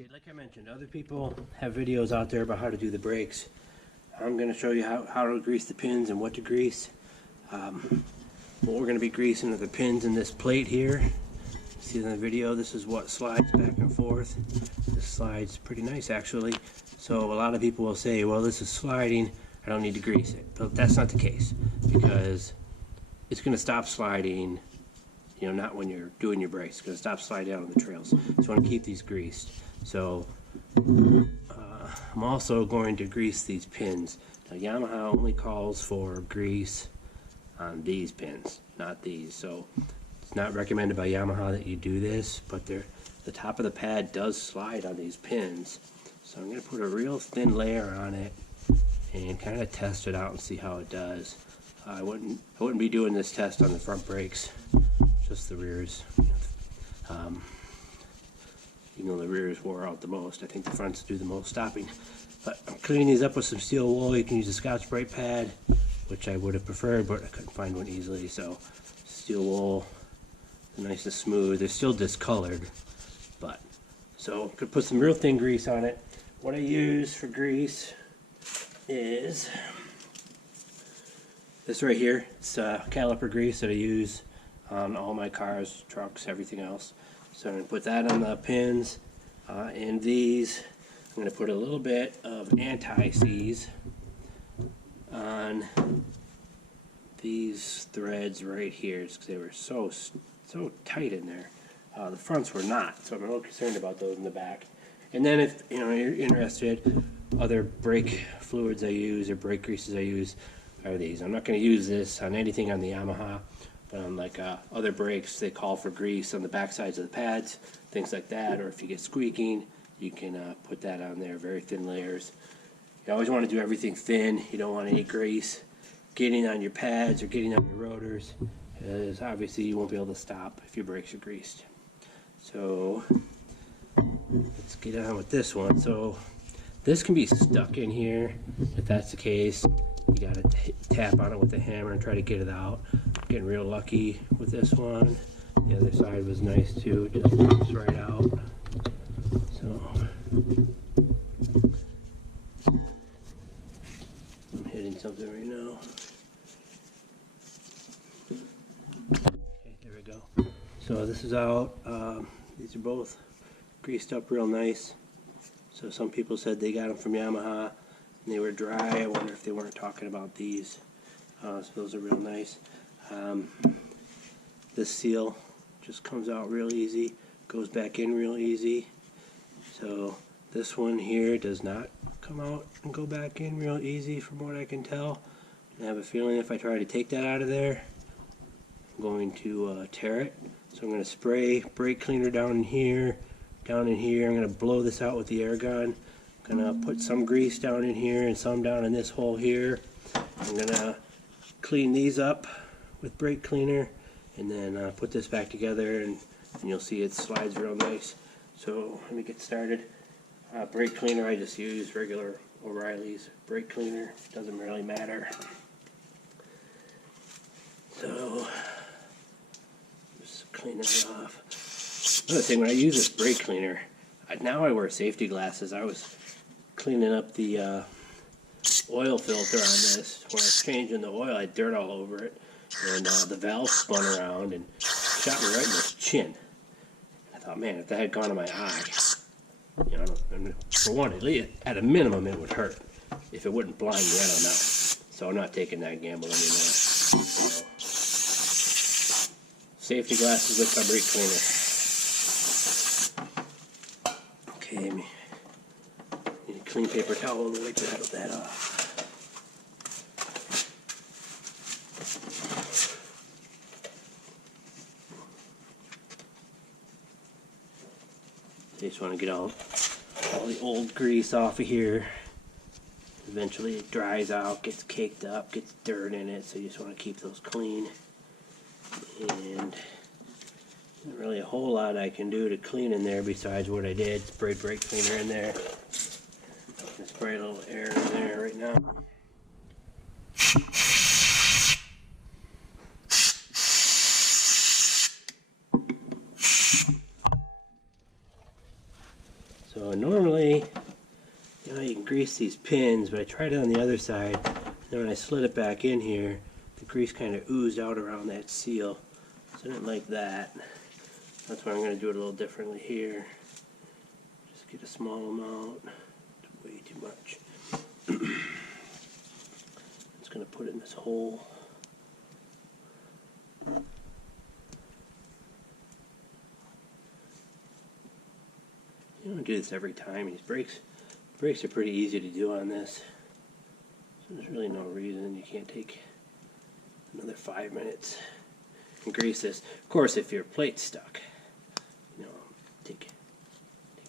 Okay, like I mentioned, other people have videos out there about how to do the brakes. I'm going to show you how to grease the pins and what to grease. What we're going to be greasing are the pins in this plate here. See in the video, this is what slides back and forth. This slides pretty nice actually. So a lot of people will say, well, this is sliding, I don't need to grease it. But that's not the case, because it's going to stop sliding, you know, not when you're doing your brakes. It's going to stop sliding out on the trails. So you want to keep these greased. So I'm also going to grease these pins. Now Yamaha only calls for grease on these pins, not these. So it's not recommended by Yamaha that you do this, but the top of the pad does slide on these pins. So I'm going to put a real thin layer on it and kind of test it out and see how it does. I wouldn't be doing this test on the front brakes, just the rears. Even though the rears wore out the most, I think the fronts do the most stopping. But I'm cleaning these up with some steel wool. You can use a Scotch-Brite pad, which I would have preferred, but I couldn't find one easily. So steel wool, nice and smooth. They're still discolored, but so I'm gonna put some real thin grease on it. What I use for grease is this right here. It's Caliper grease that I use on all my cars, trucks, everything else. So I'm going to put that on the pins, and these, I'm going to put a little bit of anti-seize on these threads right here, because they were so tight in there. The fronts were not, so I'm a little concerned about those in the back. And then if you're interested, other brake fluids I use or brake greases I use are these. I'm not going to use this on anything on the Yamaha. But on like other brakes, they call for grease on the back sides of the pads, things like that. Or if you get squeaking, you can put that on there, very thin layers. You always want to do everything thin. You don't want any grease getting on your pads or getting on your rotors, because obviously you won't be able to stop if your brakes are greased. So let's get on with this one. So this can be stuck in here. If that's the case, you gotta tap on it with a hammer and try to get it out. Getting real lucky with this one. The other side was nice too, it just pops right out. So I'm hitting something right now. Okay, there we go. So this is out. These are both greased up real nice. So some people said they got them from Yamaha and they were dry. I wonder if they weren't talking about these. So those are real nice. This seal just comes out real easy, goes back in real easy. So this one here does not come out and go back in real easy from what I can tell. And I have a feeling if I try to take that out of there, I'm going to tear it. So I'm going to spray brake cleaner down in here. I'm going to blow this out with the air gun. I'm going to put some grease down in here and some down in this hole here. I'm going to clean these up with brake cleaner and then put this back together, and you'll see it slides real nice. So let me get started. Brake cleaner, I just use regular O'Reilly's brake cleaner. Doesn't really matter. So just clean it off. Another thing, when I use this brake cleaner, now I wear safety glasses. I was cleaning up the oil filter on this. When I was changing the oil, I had dirt all over it, and the valve spun around and shot me right in the chin. I thought, man, if that had gone to my eye, you know, for one, at a minimum, it would hurt. If it wouldn't blind me, I don't know. So I'm not taking that gamble anymore. So, safety glasses with my brake cleaner. Okay, need a clean paper towel to wipe that off. You just want to get all the old grease off of here. Eventually it dries out, gets caked up, gets dirt in it, so you just want to keep those clean. And not really a whole lot I can do to clean in there besides what I did. Spray brake cleaner in there. I'm gonna spray a little air in there right now. So So normally, you know, you can grease these pins, but I tried it on the other side, and when I slid it back in here, the grease kind of oozed out around that seal. So I didn't like that. That's why I'm going to do it a little differently here. Just get a small amount. It's way too much. I'm just going to put it in this hole. You don't do this every time. These brakes are pretty easy to do on this. So there's really no reason you can't take another 5 minutes and grease this. Of course, if your plate's stuck, you know, take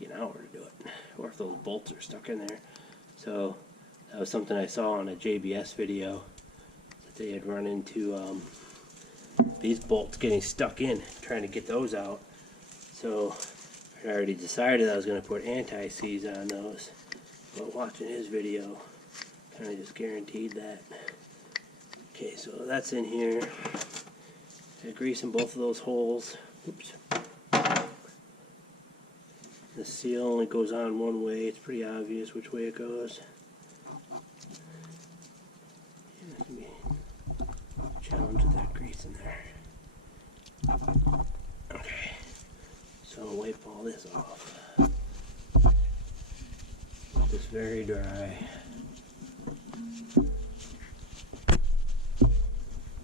an hour to do it. Or if those bolts are stuck in there. So that was something I saw on a JBS video, that they had run into these bolts getting stuck in, trying to get those out. So I already decided I was going to put anti-seize on those, but watching his video kind of just guaranteed that. Okay, so that's in here. I grease in both of those holes. Oops. The seal only goes on one way. It's pretty obvious which way it goes. Yeah, that can be a challenge with that grease in there. Okay, so I'll wipe all this off. Let this very dry.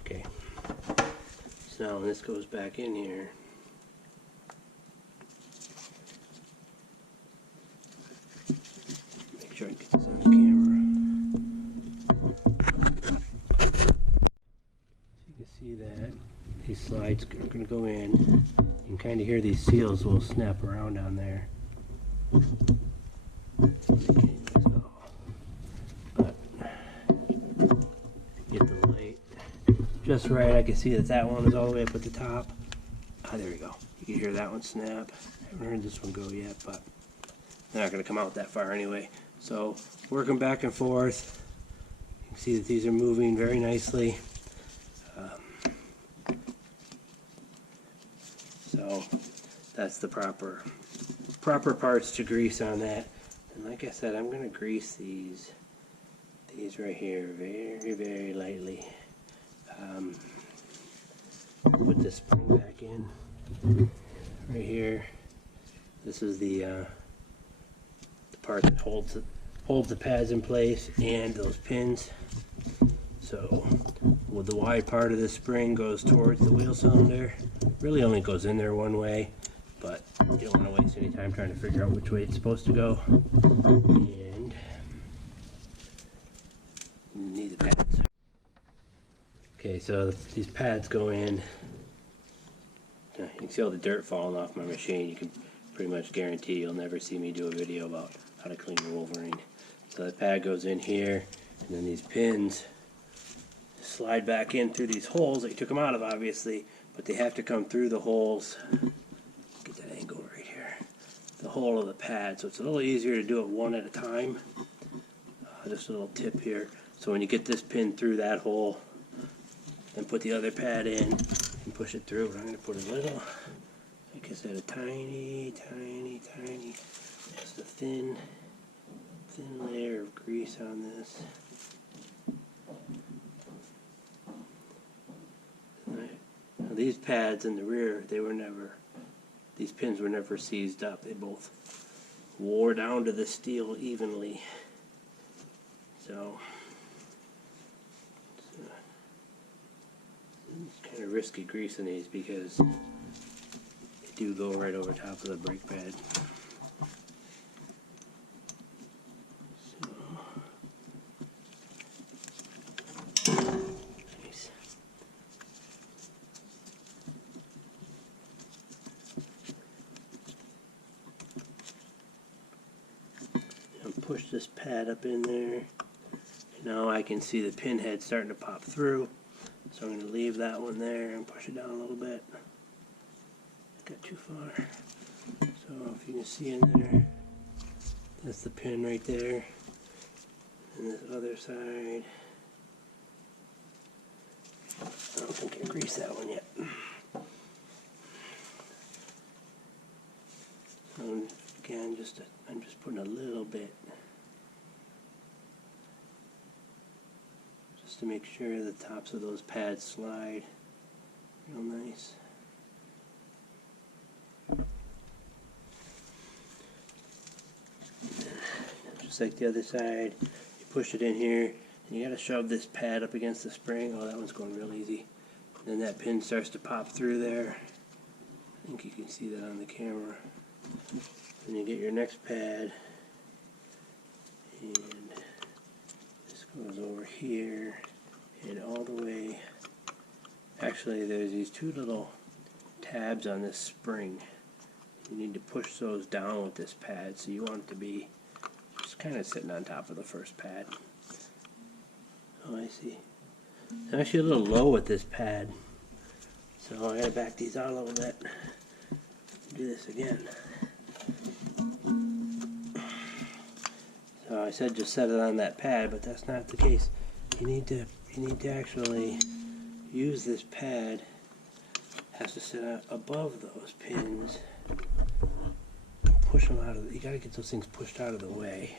Okay, so now when this goes back in here, make sure I get this on camera. So you can see that these slides are going to go in. You can kind of hear these seals will snap around on there. Okay, so, but get the light just right. I can see that that one is all the way up at the top. Ah, there we go. You can hear that one snap. I haven't heard this one go yet, but they're not going to come out that far anyway. So working back and forth. You can see that these are moving very nicely. So that's the proper parts to grease on that. And like I said, I'm going to grease these right here very, very lightly. Put this spring back in right here. This is the part that holds the pads in place and those pins. So well, the wide part of the spring goes towards the wheel cylinder. Really only goes in there one way, but you don't want to waste any time trying to figure out which way it's supposed to go. And you need the pads. Okay, so these pads go in. You can see all the dirt falling off my machine. You can pretty much guarantee you'll never see me do a video about how to clean the Wolverine. So the pad goes in here, and then these pins slide back in through these holes that you took them out of, obviously, but they have to come through the holes. Get that angle right here. The hole of the pad, so it's a little easier to do it one at a time. Just a little tip here. So when you get this pin through that hole, then put the other pad in and push it through. I'm going to put a little, like I said, a tiny, just a thin layer of grease on this. Now these pads in the rear, these pins were never seized up. They both wore down to the steel evenly. So it's kind of risky greasing these because they do go right over top of the brake pad. Nice. And push this pad up in there. Now I can see the pin head starting to pop through. So I'm going to leave that one there and push it down a little bit. Got too far. So if you can see in there, that's the pin right there. And this other side, I don't think I greased that one yet. Again, I'm just putting a little bit, just to make sure the tops of those pads slide real nice. Just like the other side, you push it in here, and you gotta shove this pad up against the spring. Oh, that one's going real easy. Then that pin starts to pop through there. I think you can see that on the camera. Then you get your next pad, and this goes over here and all the way. Actually, there's these two little tabs on this spring. You need to push those down with this pad, so you want it to be just kind of sitting on top of the first pad. Oh, I see. I'm actually a little low with this pad, so I gotta back these out a little bit. Do this again. So I said just set it on that pad, but that's not the case. You need to actually use this pad. Has to sit above those pins. Push them out of. You gotta get those things pushed out of the way.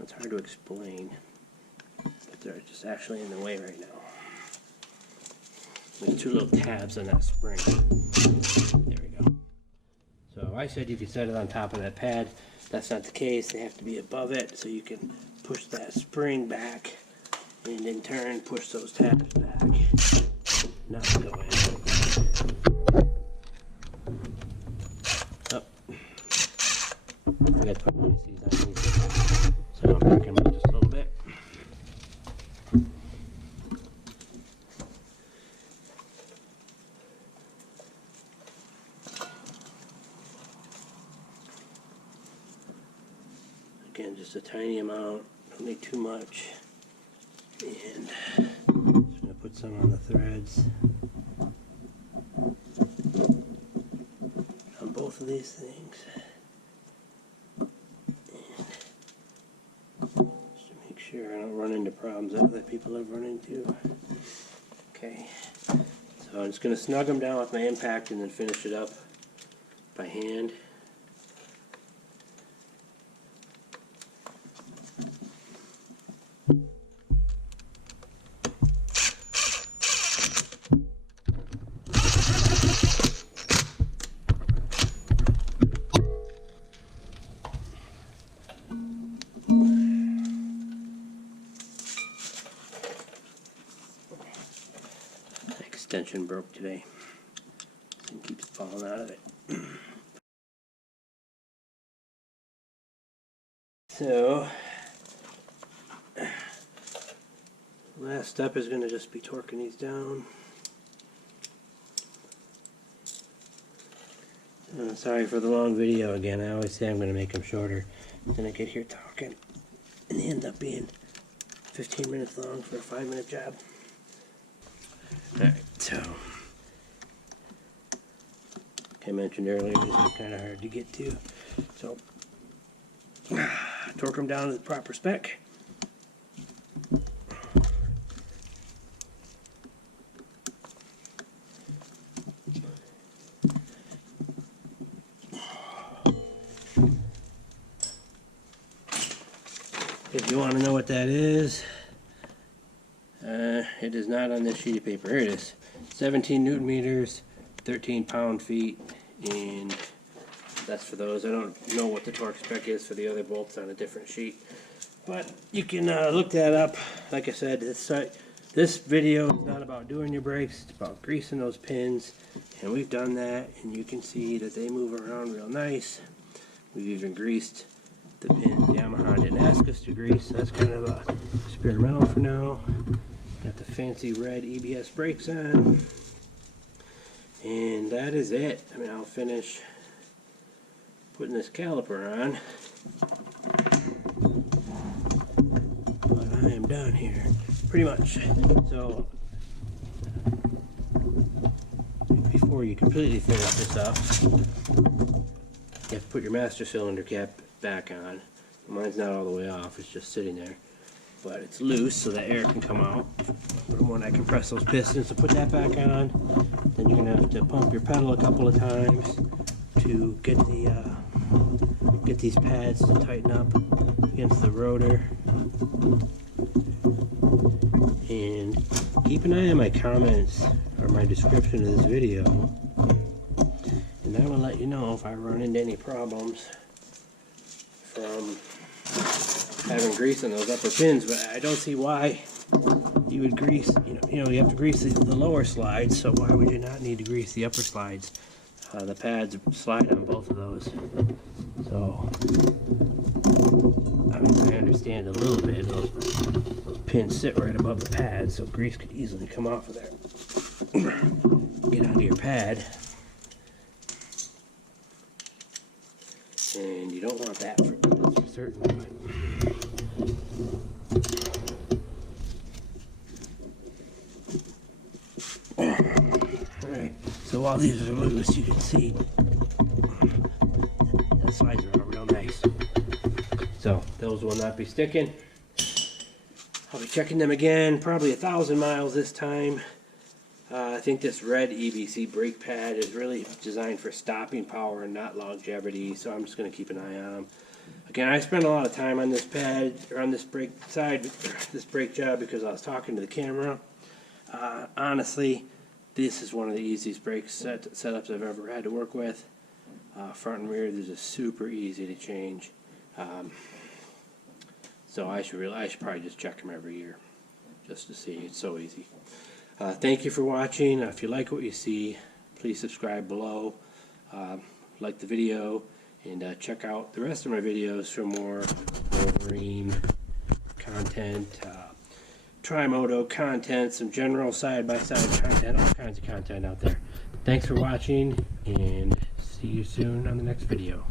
It's hard to explain, but they're just actually in the way right now. There's two little tabs on that spring. There we go. So I said you could set it on top of that pad. That's not the case. They have to be above it, so you can push that spring back, and in turn push those tabs back. Now go in. Oh. I got 20 ICs on these, so I'm backing them up just a little bit. Again, just a tiny amount, don't need too much. And I'm just going to put some on the threads on both of these things. And just to make sure I don't run into problems that other people have run into. Okay, so I'm just going to snug them down with my impact and then finish it up by hand. Extension broke today and keeps falling out of it. So last step is going to just be torquing these down. Sorry for the long video again. I always say I'm going to make them shorter. Then I get here talking and they end up being 15 minutes long for a 5-minute job. Alright, so like I mentioned earlier, these are kind of hard to get to. So torque them down to the proper spec. If you want to know what that is, it is not on this sheet of paper. Here it is. 17 Newton meters, 13 pound-feet, and that's for those. I don't know what the torque spec is for the other bolts on a different sheet, but you can look that up. Like I said, this video is not about doing your brakes, it's about greasing those pins, and we've done that, and you can see that they move around real nice. We've even greased the pins Yamaha didn't ask us to grease, so that's kind of a experimental for now. Got the fancy red EBS brakes on, and that is it. I mean, I'll finish putting this caliper on, but I am done here, pretty much. So before you completely finish this up, you have to put your master cylinder cap back on. Mine's not all the way off, it's just sitting there, but it's loose so that air can come out. But when I compress those pistons to put that back on, then you're going to have to pump your pedal a couple of times to get the get these pads to tighten up against the rotor. And keep an eye on my comments or my description of this video, and I will let you know if I run into any problems from having grease on those upper pins. But I don't see why you would grease, you have to grease the lower slides, so why would you not need to grease the upper slides? The pads slide on both of those. So, I mean, I understand a little bit. Those pins sit right above the pad, so grease could easily come off of there. Get onto your pad. And you don't want that for certain. Alright, so while these are loose, you can see the slides are real nice. So those will not be sticking. I'll be checking them again, probably 1,000 miles this time. I think this red EBC brake pad is really designed for stopping power and not longevity, so I'm just going to keep an eye on them. Again, I spent a lot of time on this pad, or on this brake side, this brake job, because I was talking to the camera. Honestly, this is one of the easiest brake setups I've ever had to work with. Front and rear, this is super easy to change. So I should probably just check them every year, just to see. It's so easy. Thank you for watching. If you like what you see, please subscribe below, like the video, and check out the rest of my videos for more Wolverine content, Tri-Moto content, some general side-by-side content, all kinds of content out there. Thanks for watching, and see you soon on the next video.